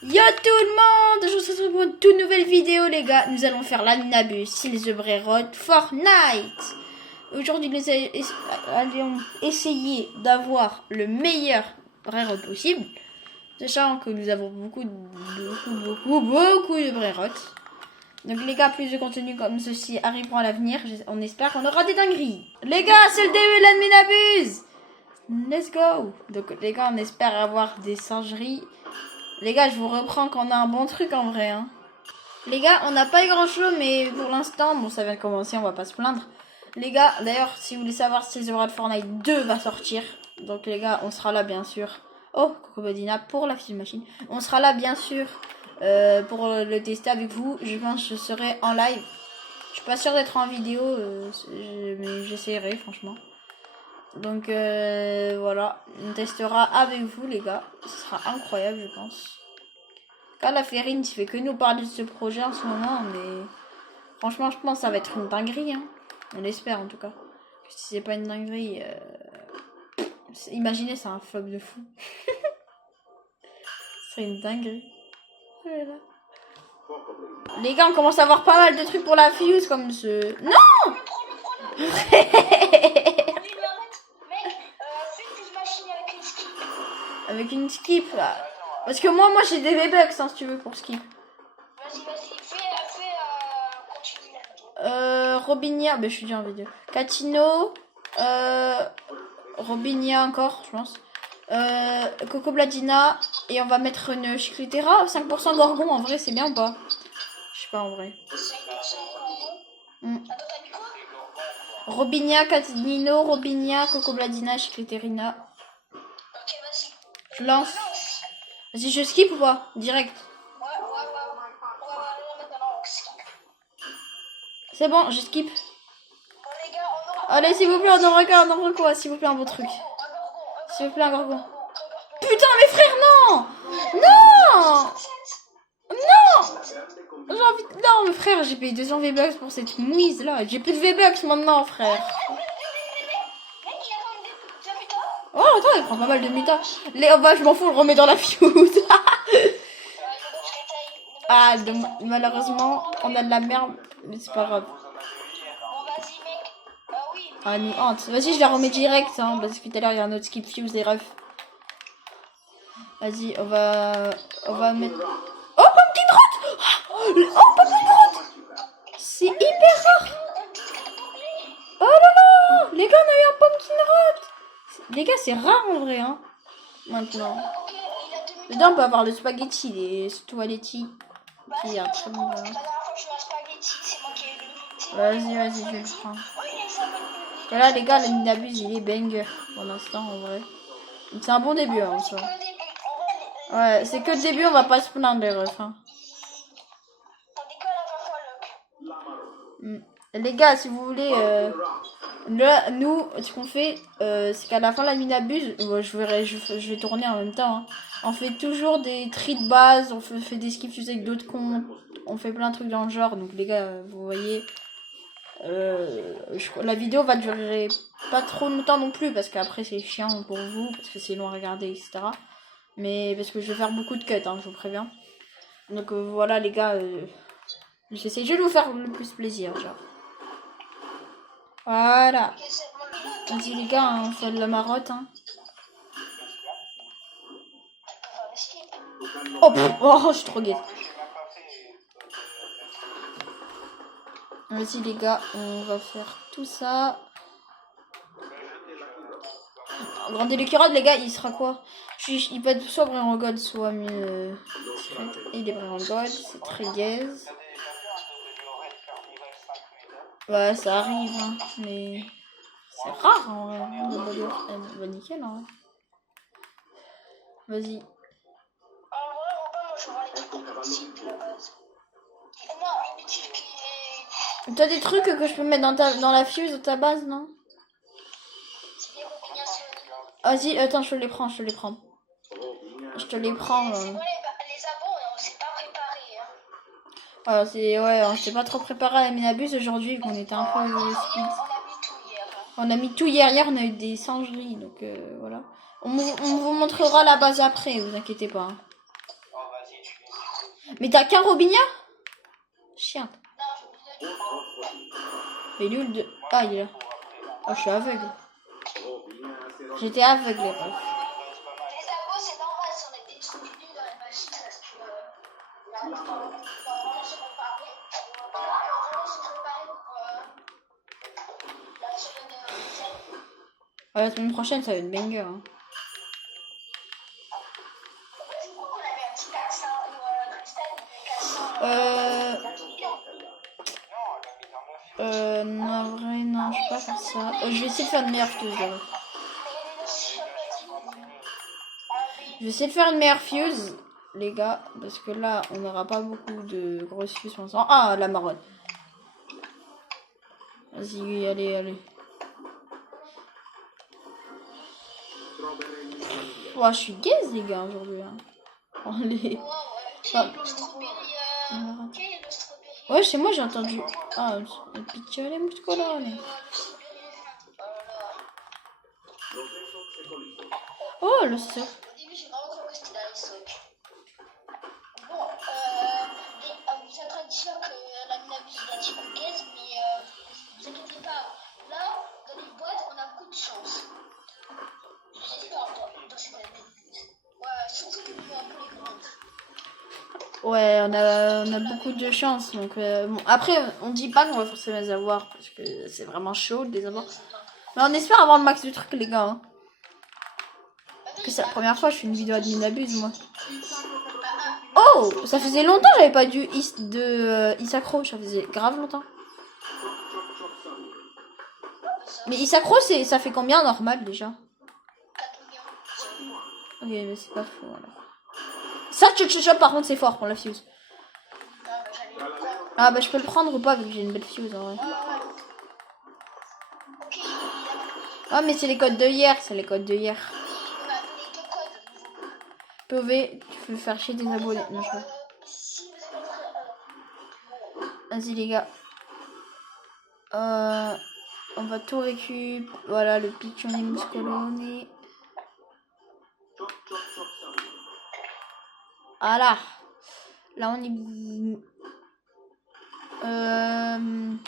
Yo tout le monde, je vous retrouve pour une toute nouvelle vidéo les gars. Nous allons faire l'Aminabus, Seals the Brainrot, Fortnite. Aujourd'hui nous allons essayer d'avoir le meilleur Brainrot possible. Sachant que nous avons beaucoup de Brainrot. Donc les gars, plus de contenu comme ceci arriveront à l'avenir. On espère qu'on aura des dingueries. Les gars, c'est le début de l'Aminabus. Let's go. Donc les gars, on espère avoir des singeries. Les gars, je vous reprends qu'on a un bon truc en vrai. Hein. Les gars, on n'a pas eu grand chose, mais pour l'instant, bon, ça vient de commencer, on va pas se plaindre. Les gars, d'ailleurs, si vous voulez savoir si The Brainrot Fortnite 2 va sortir, donc les gars, on sera là bien sûr. Oh, Cocobadina pour la Fuse Machine. On sera là bien sûr pour le tester avec vous. Je pense que je serai en live. Je suis pas sûre d'être en vidéo, mais j'essaierai franchement. Donc voilà, on testera avec vous les gars, ce sera incroyable je pense. Car la Ferrine fait que nous parler de ce projet en ce moment, mais franchement je pense que ça va être une dinguerie, hein. On l'espère en tout cas. Si c'est pas une dinguerie, imaginez c'est un flop de fou. Ce serait une dinguerie. Voilà. Les gars on commence à avoir pas mal de trucs pour la Fuse comme ce... Non. Avec une skip là. Parce que moi j'ai des V-Bucks hein, si tu veux pour skip. Vas-y, fais continue. Robinia, je suis déjà en vidéo. Catino, Robinia encore, je pense. Cocobladina. Et on va mettre une Chiclitera. 5% Gorgon, en vrai c'est bien ou pas? Je sais pas en vrai. 5% Attends, t'as mis quoi? Robinia, Catino, Robinia, Cocobladina, Chicliterina. Ok, vas-y. Je lance. Vas-y, je skip ou pas? Direct. Ouais, maintenant, skip. C'est bon, je skip. Bon, les gars, on aura... Allez, s'il vous plaît, on aura quoi? S'il vous plaît, un beau truc. S'il vous plaît, un Gorgon. Putain, mes frères, non! Non! Non! J'ai envie de... Non, mes frères, j'ai payé 200 V-Bucks pour cette mouise là. J'ai plus de V-Bucks maintenant, frère. Oh, attends, il prend pas mal de muta. Je m'en fous, on le remet dans la fuse. Ah, malheureusement, on a de la merde, mais c'est pas grave. Ah, nous hante. Vas-y, je la remets direct, hein, parce que tout à l'heure, il y a un autre skip fuse et ref. Vas-y, on va mettre... Oh, Pumpkin Rot! Oh, Pumpkin Rot! C'est hyper rare! Oh là là! Les gars, on a eu un Pumpkin Rot! Les gars, c'est rare en vrai, hein. Maintenant. Dedans, on peut avoir le spaghetti, les toiletti. Qui est un très bon. Vas-y, je le prends. Et là, les gars, l'Aminabus, il est banger pour l'instant, en vrai. C'est un bon début, hein, ça. Ouais, c'est que le début, on va pas se plaindre, les refs. Hein. Les gars, si vous voulez, là, nous, ce qu'on fait, c'est qu'à la fin de l'Aminabus, je vais tourner en même temps. Hein. On fait toujours des tris de base, on fait des skips avec d'autres comptes, on fait plein de trucs dans le genre. Donc les gars, vous voyez, la vidéo va durer pas trop longtemps non plus, parce qu'après c'est chiant pour vous, parce que c'est long à regarder, etc. Mais parce que je vais faire beaucoup de cuts, hein, je vous préviens. Donc voilà les gars, j'essaie juste de vous faire le plus plaisir, genre. Voilà. Vas-y les gars, on fait de la marotte. Hein. Oh, je suis trop gaie. Vas-y les gars, on va faire tout ça. Grandez le curade les gars, il sera quoi? Il peut être soit Brainrot God, soit il est Brainrot God, c'est très gaze. Ouais, ça arrive, hein, mais c'est rare en vrai. Bah nickel en vrai. Vas-y. T'as des trucs que je peux mettre dans la fuse de ta base, non? Vas-y, attends, je te les prends. Je te les prends. C'est quoi les abos, on s'est pas préparé. On s'est pas trop préparé à l'Aminabus aujourd'hui, qu'on était un peu speed. On a mis tout hier. Hier, on a eu des singeries, donc voilà. On vous montrera la base après, vous inquiétez pas. Hein. Mais t'as qu'un Robinia? Chien. Non, je vous ai dit. Mais il est où le deux? Ah, il est là. Oh, je suis aveugle. J'étais aveugle, les refs. Les abos, c'est normal si on est des trucs nuls dans les machines parce que. Là, on se préparer. On se préparer pour la semaine. Ah, la semaine prochaine, ça va être banger. Hein. Je crois qu'on avait un petit accent. Cristal, avait accent. Non, en vrai, non, je vais pas faire ça. Je vais essayer de faire une meilleure fuse. Alors. Je vais essayer de faire une meilleure fuse, les gars, parce que là, on n'aura pas beaucoup de grosses fuses pour l'instant. Ah, la marronne. Vas-y, allez, allez. Ouais, je suis gaze, les gars, aujourd'hui. Hein. Allez. Ouais, chez moi, j'ai entendu. Ah, le picture, les muscola, là. Oh, le sort. Au début, j'ai vraiment cru que c'était dans les socs. Bon, vous êtes en train de dire que la Minabus est un petit coup de gaze, mais vous inquiétez pas. Là, dans les boîtes, on a beaucoup de chance. J'espère dans ces boîtes. Ouais, surtout que nous, un peu les grandes. Ouais, on a beaucoup de chance. Donc, bon. Après, on dit pas qu'on va forcément les avoir parce que c'est vraiment chaud de les avoir. Mais on espère avoir le max du truc, les gars. Hein. Parce que c'est la première fois que je fais une vidéo d'Adminabuse, moi. Oh, ça faisait longtemps que j'avais pas du Isacro. Ça faisait grave longtemps. Mais Isacro, ça fait combien normal déjà? 4 millions. Ok, mais c'est pas faux alors. Ça, Chop, par contre, c'est fort pour la fuse. Ah, bah, je peux le prendre ou pas vu que j'ai une belle fuse en vrai. Ah, mais c'est les codes de hier, c'est les codes de hier. POV, tu veux faire chier des abonnés. Non, je veux. Vas-y, les gars. On va tout récup. Voilà, le Piccioni Muscoloni. Voilà. Là, on est...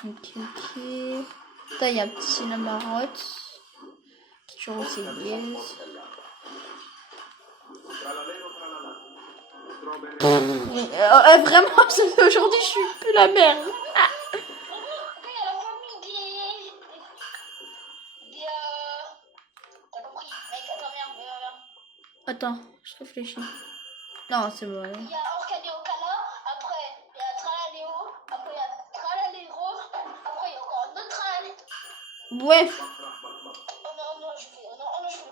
Ok. Là, il y a un petit Lamarotte. Qui est toujours aussi liesse. Vraiment, aujourd'hui, je suis plus la merde. Attends, je réfléchis. Non, c'est bon. Il y a Orcaléocala, après il y a Tralaleo, après il y a Tralalero, après il y a encore un autre Tralalero. Ouais. Oh non, je fais le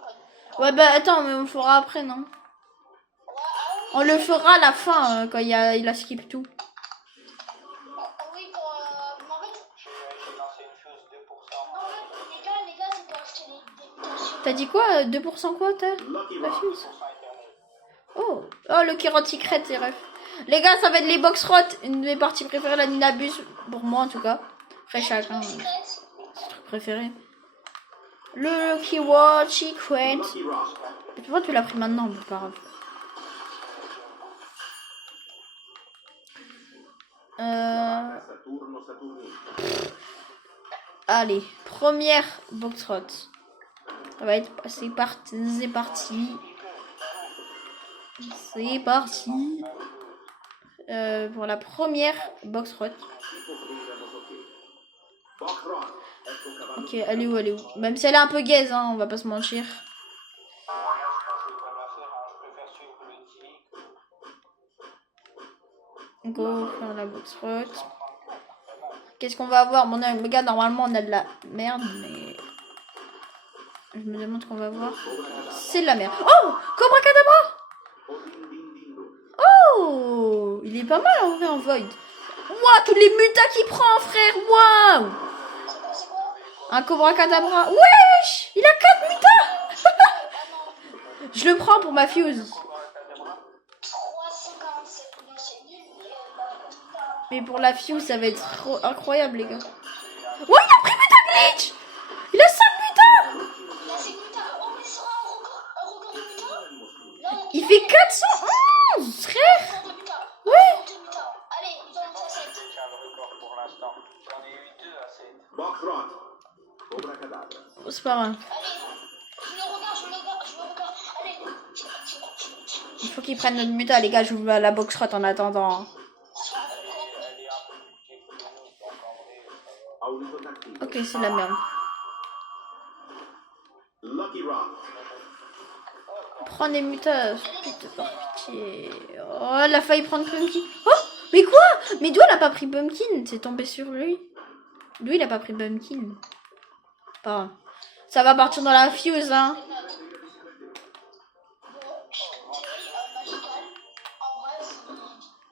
code. Ouais, bah attends, mais on le fera après, non? On le fera à la fin, quand il a skip tout. Oui, quand. En fait. Non, les gars, c'est pour acheter des T'as dit quoi? 2% quoi, t'as? La fuse? Oh, le Kirot Secret, c'est ref. Les gars, ça va être les box rot. Une de mes parties préférées, la Ninabus. Pour moi, en tout cas. Après, chacun. C'est son truc préféré. Le Kirot Secret. Pourquoi tu l'as pris maintenant? Bon, pas grave. Allez, première box rot. Ça va être c'est parti. C'est parti. Pour la première box rot. Ok, elle est où? Même si elle est un peu gaze, hein, on va pas se mentir. Go faire la box rot. Qu'est-ce qu'on va avoir? Bon, les gars, normalement on a de la merde, mais je me demande ce qu'on va avoir. C'est de la merde. Oh, Cobra Kadabra. Oh, il est pas mal en vrai en Void. Ouah, tous les mutas qu'il prend, frère. Waouh. Un Cobra Kadabra. Wesh, il a 4 mutas. Je le prends pour ma fuse. Mais pour la fuse, ça va être incroyable, les gars. Ouais, il a pris muta glitch. Il a 5 mutas. Il fait 411, frère. c'est pas grave. Allez, je le regarde. Allez, Il faut qu'ils prennent notre muta, les gars. J'ouvre la box rot en attendant. Ok, c'est la merde. Prends des mutas, putain, par pitié. Oh, elle a failli prendre Pumpkin. Oh, mais quoi? Mais d'où elle a pas pris Pumpkin? C'est tombé sur lui. D'où il a pas pris Pumpkin? Pas grave. Ça va partir dans la fuse, hein.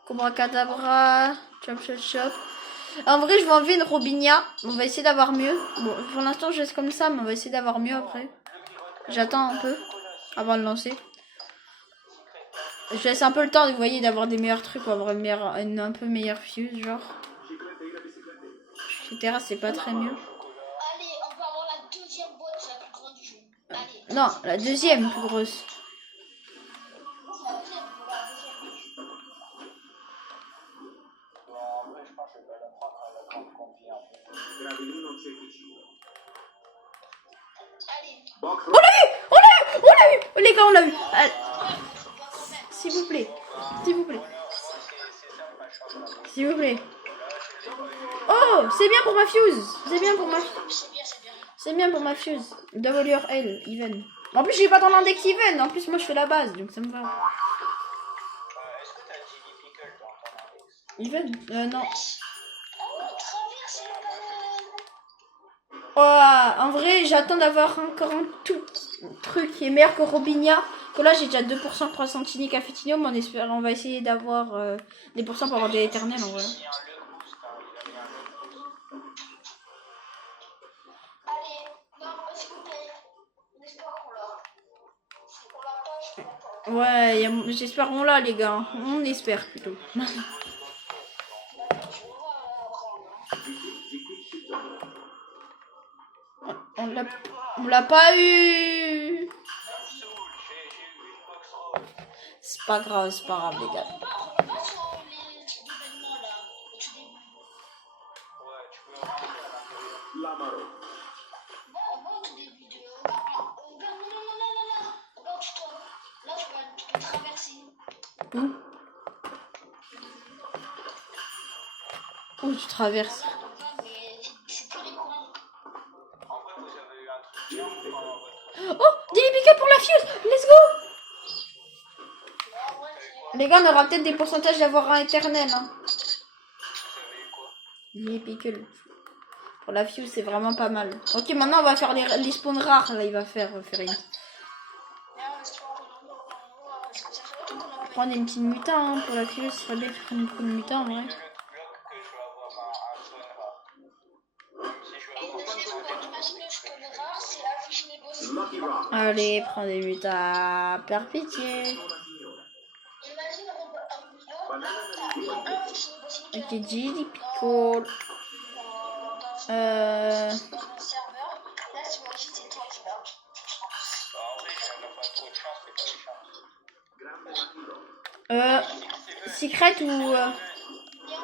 Cobra Cadabra, chop chop chop. En vrai, je vais enlever une Robinia. On va essayer d'avoir mieux. Bon, pour l'instant, je laisse comme ça, mais on va essayer d'avoir mieux après. J'attends un peu avant de lancer. Je laisse un peu le temps, vous voyez, d'avoir des meilleurs trucs, ou avoir une un peu meilleure fuse, genre. Etc. C'est pas très mieux. Allez, on va avoir la deuxième boîte la plus grande du jeu. Allez. Non, la deuxième plus grosse. On l'a eu! On l'a eu! On l'a eu! Oh, les gars, on l'a eu! S'il vous plaît. S'il vous plaît. S'il vous plaît. Oh, c'est bien pour ma fuse. C'est bien pour ma fuse. C'est bien pour ma fuse. WRL, even. En plus, j'ai pas dans l'index even. En plus, moi, je fais la base, donc ça me va. Est-ce que t'as Jimmy Pickle dans ton index? Even? Non. Oh, Oh, en vrai, j'attends d'avoir encore un tout truc qui est meilleur que Robinia. Que là, j'ai déjà 2% croissant cynique à Fétinium. On va essayer d'avoir des pourcents pour avoir des éternels en vrai. allez, non, s'il vous plaît. J'espère qu'on l'a. Si on l'a pas, je peux pas. Ouais, j'espère qu'on l'a, les gars. On espère plutôt. On l'a pas eu. C'est pas grave, les gars. On va sur les événements là, au tout début. Ouais, tu peux rentrer à l'intérieur. On va au tout début de. On regarde, non. Regarde-toi. Là, tu peux traverser. Où? Où tu traverses? On va, mais c'est que les coins. En vrai, vous avez eu un truc bien pour Oh, Daily Pickle pour la fuse. Let's go. Les gars, on aura peut-être des pourcentages d'avoir un éternel. Hein. Vous avez eu quoi? Daily Pickle. Pour la fuse, c'est vraiment pas mal. Ok, maintenant, on va faire les spawns rares. Là, il va faire une. Prendre une petite mutin hein, pour la fuse. Il fallait prendre une petite mutin en vrai. Le bloc que je vais avoir un spawn rare. Même si je vais Et avoir deuxième point, imagine le spawn rare, c'est l'affiche négociée. Allez, prends des mutins. Père pitié. Imagine, un affiche négociée. Ok, Daily Pickle. Dans un serveur. Là, tu imagines, c'est toi qui vas. Bah, en vrai, je n'ai pas trop de chance, c'est pas des chances. Secret ou. Léon,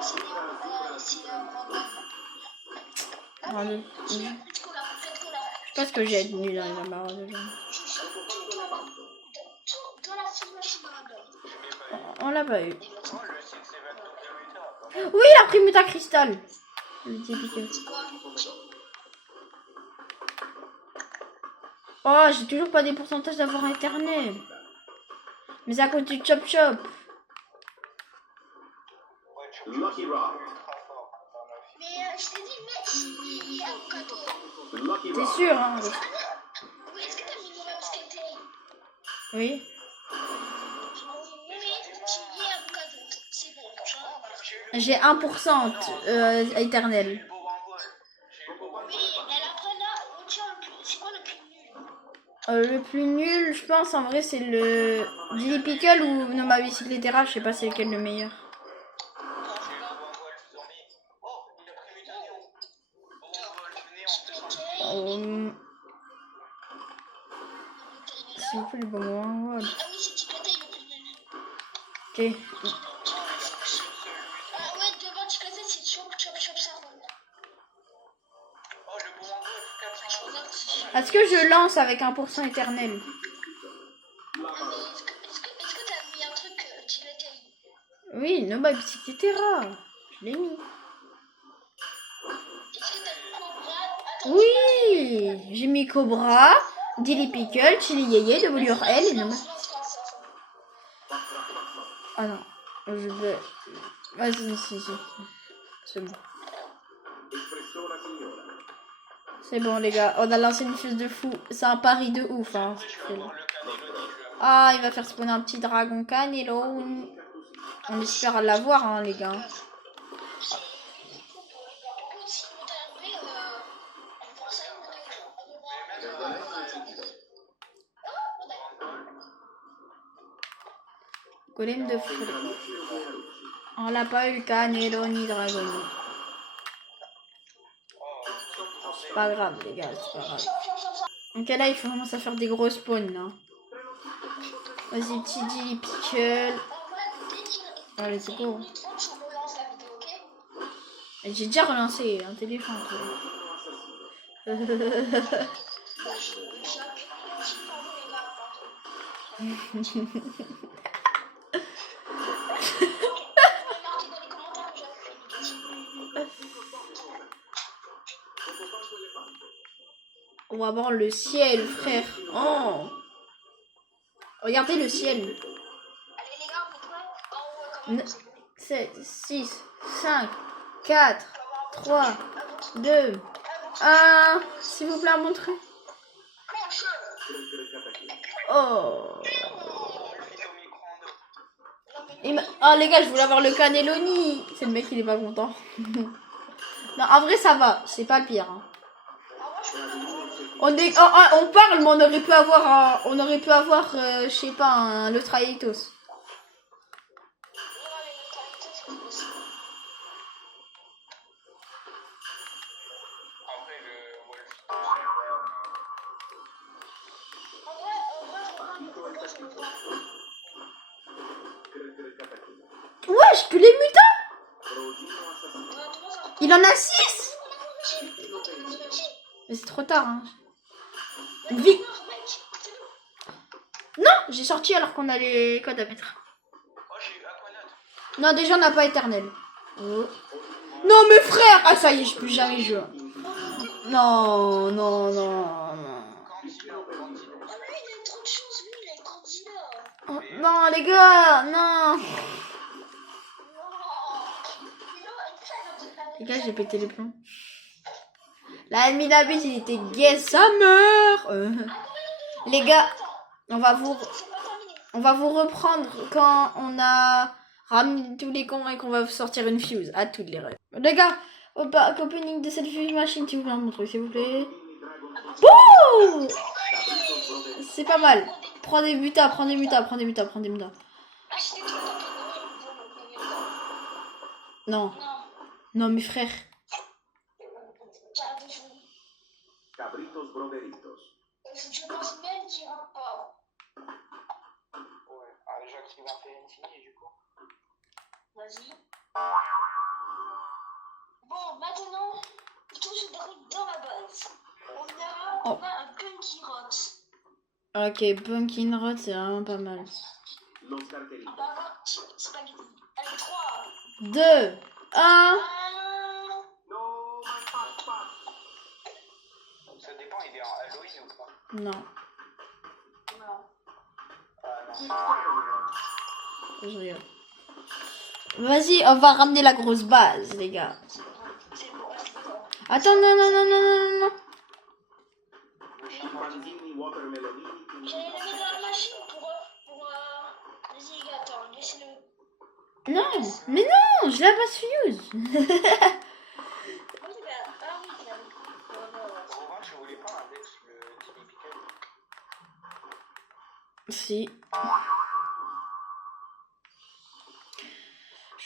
c'est Pardon. Je Peut-être sais pas ce que j'ai à être nul dans les amarres de gens. dans la file machine random. On l'a pas eu. Oh, le 6 event de Muta. Oui, il a pris Muta Cristal. Le Pickle. Oh, j'ai toujours pas des pourcentages d'avoir un éternel. Mais c'est à cause du chop chop. Ouais, tu peux ultra fort dans la file. Mais je t'ai dit, mec, il est avocado. C'est sûr, hein. Oui, est-ce que t'as mis moi-même skater? Oui. Oui, tu y es avocado. C'est bon, genre. J'ai 1% éternel. J'ai le beau Rangol. Oui, mais après là, on tient le plus. C'est quoi le plus nul? Le plus nul, je pense, en vrai, c'est le Daily Pickle ou non, ma bicycletera. Je sais pas c'est lequel le meilleur. J'ai le beau Rangol zombie. Oh, il a pris Mutation. Beau Rangol, venez, on descend. S'il vous plaît, le bon moment. Ah oui, c'est Ticata, il est le plus nul. Ok. Ah ouais, devant Ticata, c'est chop, ça roule. Oh, le beau Rangol, 400. Je regarde si Est-ce que je lance avec 1% éternel? Ah, mais est-ce que t'as mis un truc Gilletei? Oui, no by Psyche Terra. Je l'ai mis. Est-ce que t'as mis Cobra? Attends, Oui, j'ai mis Cobra, Dilly Pickle, Chili Yeye, WRL et no by... Ah non, je vais... Vas-y, si. C'est bon. C'est bon les gars, on a lancé une fuse de fou. C'est un pari de ouf. Hein. Ah, il va faire spawner un petit dragon Canelone. On espère l'avoir hein, les gars. Golem de feu. On l'a pas eu Canelone ni dragon. C'est pas grave les gars, c'est pas grave. Ok là il faut commencer à faire des gros spawns là. Vas-y petit Dilly Pickle. Allez c'est go. J'ai déjà relancé un téléphone. On va voir le ciel, frère. Oh. Regardez le ciel. Allez les gars, on fait quoi? 7, 6, 5, 4, 3, 2, 1. S'il vous plaît, montrez. Oh. Oh les gars, je voulais avoir le cannelloni. C'est le mec, il est pas content. Non, en vrai, ça va. C'est pas le pire. Hein. On parle, mais on aurait pu avoir, je sais pas, un le Traitos. Wesh, que les mutants! Il en a 6! Mais c'est trop tard, hein. Non, j'ai sorti alors qu'on a les codes à mettre. Non, déjà on n'a pas éternel. Oh. Non mais frère! Ah ça y est, je peux jamais jouer. Non. Oh, non les gars, non. Les gars, j'ai pété les plombs. La Minabus, il était gay, ça meurt. Les gars, on va vous reprendre quand on a ramené tous les cons et qu'on va sortir une fuse à toutes les rêves. Les gars, opening de cette fuse machine, s'il vous plaît, montrez, s'il vous plaît. Bouh! C'est pas mal. Prends des mutas. Non, mes frères. Cabritos broderitos. Je pense même qu'il rentre pas. Ouais, ah, j'active un PNC du coup. Vas-y. Bon, maintenant, tout se déroule dans la base. On a un Punky Rot. Ok, Pumpkin Rot, c'est vraiment pas mal. Los cartelitos. Spaghetti. Allez, 3. 2, 1. No, my papa. Ça dépend, il est en Halloween ou pas? Non, Ah non. je regarde. Vas-y, on va ramener la grosse base, les gars. Attends, non. Chimpanzini watermelonini. J'allais le mettre dans la machine pour vas-y, les gars, attends, laissez-le. Non, mais non, je l'ai pas fuse. Oui, bah, ah oui, il a Romain, je voulais pas un Dex, le Dilly Pickle. Si.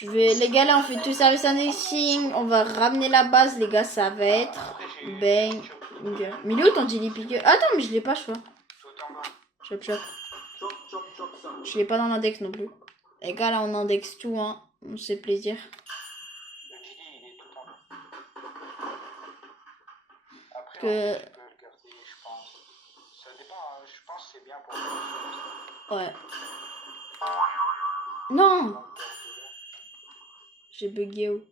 Les gars, là, on fait tout service indexing. On va ramener la base, les gars, ça va être bang. Mais il est où ton Dilly Pickle? Attends, mais je l'ai pas, je crois. Tout en bas. Chop. Chop, chop, chop, son. Je l'ai pas dans l'index non plus. Les gars, là, on indexe tout, hein. On se fait plaisir. Le Dilly, il est tout en bas. Après, Que- on peut le garder, je pense. Ouais. Non, j'ai bugué. Oh.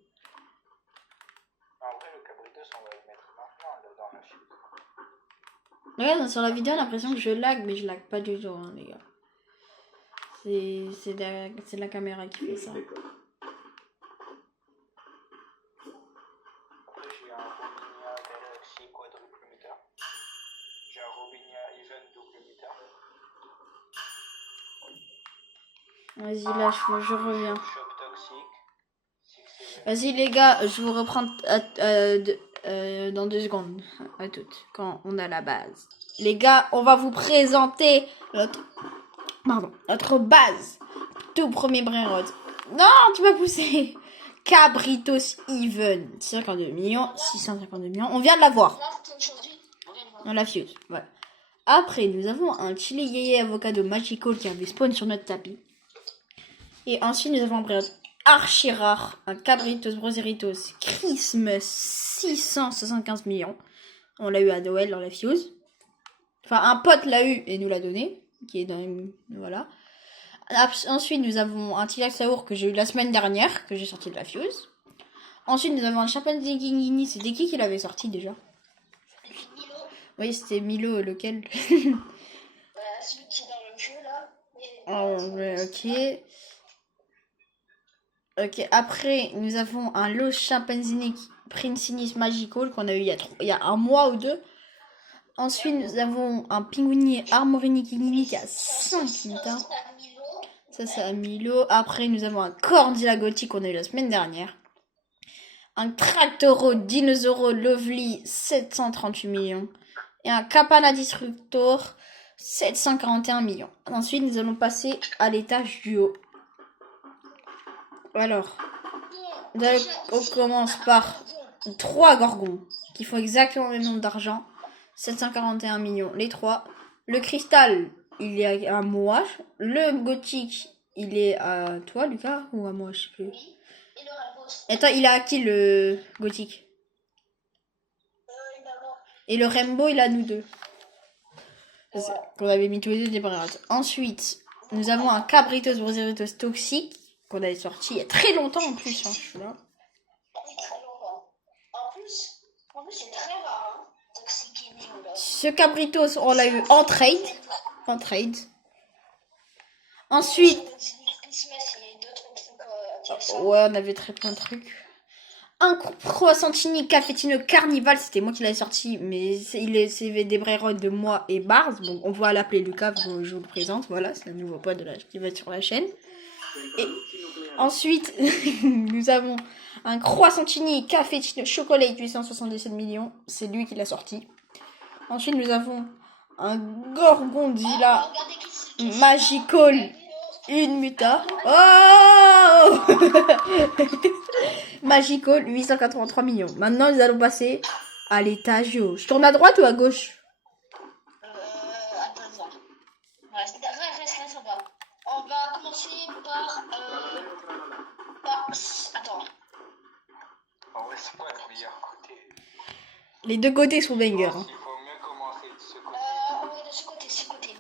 Après, le Cabritos, on va le mettre maintenant là, dans la fuse. Regarde, sur la vidéo, j'ai l'impression que je lag, mais je lag pas du tout, hein, les gars. C'est la caméra qui fait ça. Après, j'ai un Robinia Galaxy quadruple meter. J'ai un Robinia Even double meter. Vas-y, là, je reviens. Choc toxique. Vas-y, les gars, je vous reprends dans 2 secondes. À toutes, quand on a la base. Les gars, on va vous présenter notre base. Tout premier brainrot. Non, tu m'as poussé. Cabritos Even. 52 millions, 652 millions. On vient de l'avoir. Là, c'était aujourd'hui. On vient de voir. On la fuse. Voilà. Après, nous avons un chili yéyé avocado magical qui avait spawn sur notre tapis. Et ensuite, nous avons un brainrot archi rare. Un Cabritos Broseritos Christmas 675 millions. On l'a eu à Noël dans la fuse. Enfin, un pote l'a eu et nous l'a donné. Qui est dans voilà. Ensuite, nous avons un Tilax Saour que j'ai eu la semaine dernière, que j'ai sorti de la fuse. Ensuite, nous avons un Chimpanzé Guinguini. C'était qui l'avait sorti déjà? Milo, Oui, c'était Milo, lequel? celui qui est dans le jeu là. Oh, ouais, ok. Ok, après, nous avons un Los Chimpanzini Princinis Magical qu'on a eu il y a 1 mois ou 2. Ensuite, nous avons un Pinguinier Armorini Kingini qui a 5 minutes. Ça, c'est à Milo. Après, nous avons un Cordilla Gothic qu'on a eu la semaine dernière. Un Tractoro Dinosauro Lovely 738 millions. Et un Capana Disruptor 741 millions. Ensuite, nous allons passer à l'étage du haut. Alors, on commence par 3 gorgons qui font exactement le même nombre d'argent. 741 millions, les 3. Le cristal, il est à moi. Le gothique, il est à toi, Lucas, ou à moi, je sais plus. Et le Rainbow. Attends, il est à qui le gothique? Il a mort. Et le Rainbow, il est à nous deux. Qu'on avait mis tous les deux des brainrots. Ensuite, nous avons un Cabritos Broseritos toxique qu'on avait sorti il y a très longtemps en plus. Hein, je suis là. Oui, très longtemps. En plus, c'est très rare. Hein. Toxique et Milo, là. Ce Cabritos, on l'a eu en trade. En trade. Ensuite, Christmas et d'autres trucs intéressants. ouais, on avait très plein de trucs. Un croissantini cafetino carnival, c'était moi qui l'avais sorti, mais c'est des brainrots de moi et Bars. Bon, on va l'appeler Lucas, bon, je vous le présente, voilà, c'est un nouveau pote qui va être sur la chaîne. Et ensuite, nous avons un croissantini cafetino chocolat 877 millions, c'est lui qui l'a sorti. Ensuite, nous avons un Gorgonzilla Magical 1 muta. Oh Magical 883 millions. Maintenant, nous allons passer à l'étage haut. Je tourne à droite ou à gauche? Attends. Reste là. On va commencer par. Attends. En vrai, c'est pas le meilleur côté. Les deux côtés sont bangers. Hein. Il faut mieux commencer de ce côté. Oui, de ce côté.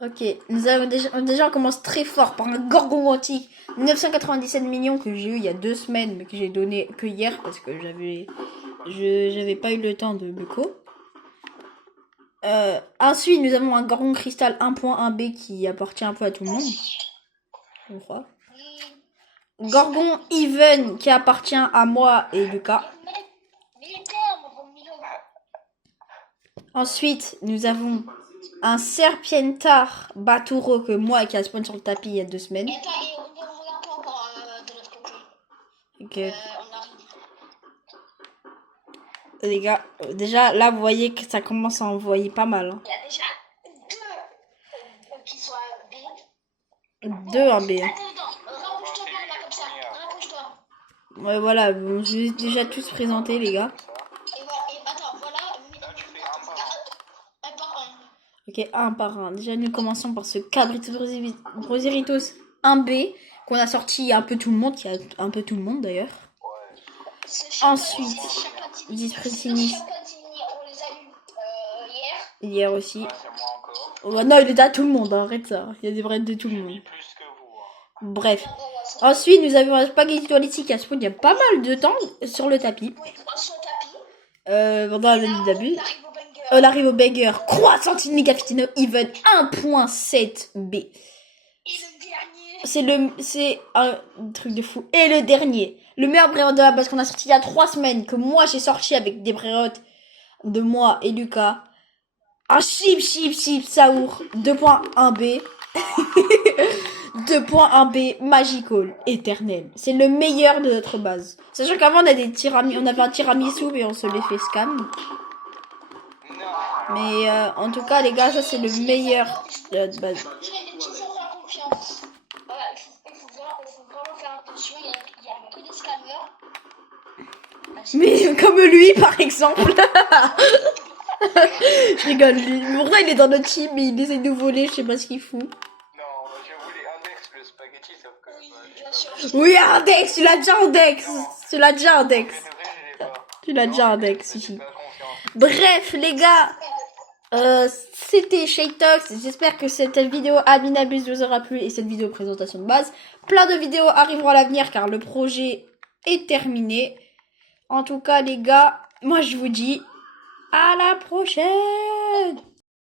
Ok, nous avons déjà on commence très fort par un Gorgon antique 997 millions que j'ai eu il y a 2 semaines mais que j'ai donné que hier parce que j'avais pas eu le temps de me co. Ensuite nous avons un Gorgon Cristal 1.1B qui appartient un peu à tout le monde, je crois. Gorgon Even qui appartient à moi et Lucas. Militaire, mon bon Milo. Ensuite nous avons un Serpientar Baturo que moi qui a spawn sur le tapis il y a 2 semaines. Et attends, et on ne regarde pas encore de l'autre côté. Ok. On arrive. Les gars, déjà là vous voyez que ça commence à envoyer pas mal. Hein. Il y a déjà 2 qui sont à B. 2 en B. Attends, rapproche-toi par là comme ça. Rapproche-toi. Ouais voilà, bon, je vais déjà tous présenter les gars. Et voilà, et attends, voilà. Là, tu fais un par un. Un par un. Ok, un par un. Déjà nous commençons par ce Cabritos Broseritos 1B qu'on a sorti il y a un peu tout le monde, qui a un peu tout le monde d'ailleurs. Ensuite, Dispressinis On les a eu hier. hier aussi. Ouais, c'est moi encore. Oh, non, il est à tout le monde, hein, arrête ça. Il y a des breads de tout le J'ai monde. mis plus que vous. Hein. Bref. Non, c'est- Ensuite, nous avons un spaghetti toilettique qui a spawn il y a pas mal de temps sur le tapis. Oui, sur le tapis. Pendant la Et là, nuit d'abus. on arrive au banger. On arrive au banger. Croissant Megafitino Even 1.7B. Et le dernier. C'est un truc de fou. Et le dernier. Le meilleur prérote de la base qu'on a sorti il y a 3 semaines. Que moi j'ai sorti avec des prérotes de moi et Lucas. Un chip Saour 2.1B. 2.1B Magical éternel. C'est le meilleur de notre base. Sachant qu'avant on avait un tiramisu mais on se les fait scam. Non. Mais en tout cas les gars, ça c'est le meilleur de notre base. Il faut faire confiance. Voilà, il faut vraiment faire attention. Il y a que des scammers. Mais comme lui par exemple. Je rigole, lui. Pourtant il est dans notre team mais il essaie de nous voler, je sais pas ce qu'il fout. Non, je voulais index le spaghetti, sauf que. Oui, bah, j'ai bien pas sûr. pu. Oui, index, tu l'as déjà index. Tu l'as déjà index. Mais de vrai, je l'ai pas. Tu l'as déjà Non, index, j'ai Gigi. pas confiance. Bref, les gars, c'était Shake Talks. J'espère que cette vidéo Aminabus vous aura plu et cette vidéo présentation de base. Plein de vidéos arriveront à l'avenir car le projet est terminé. En tout cas, les gars, moi je vous dis à la prochaine.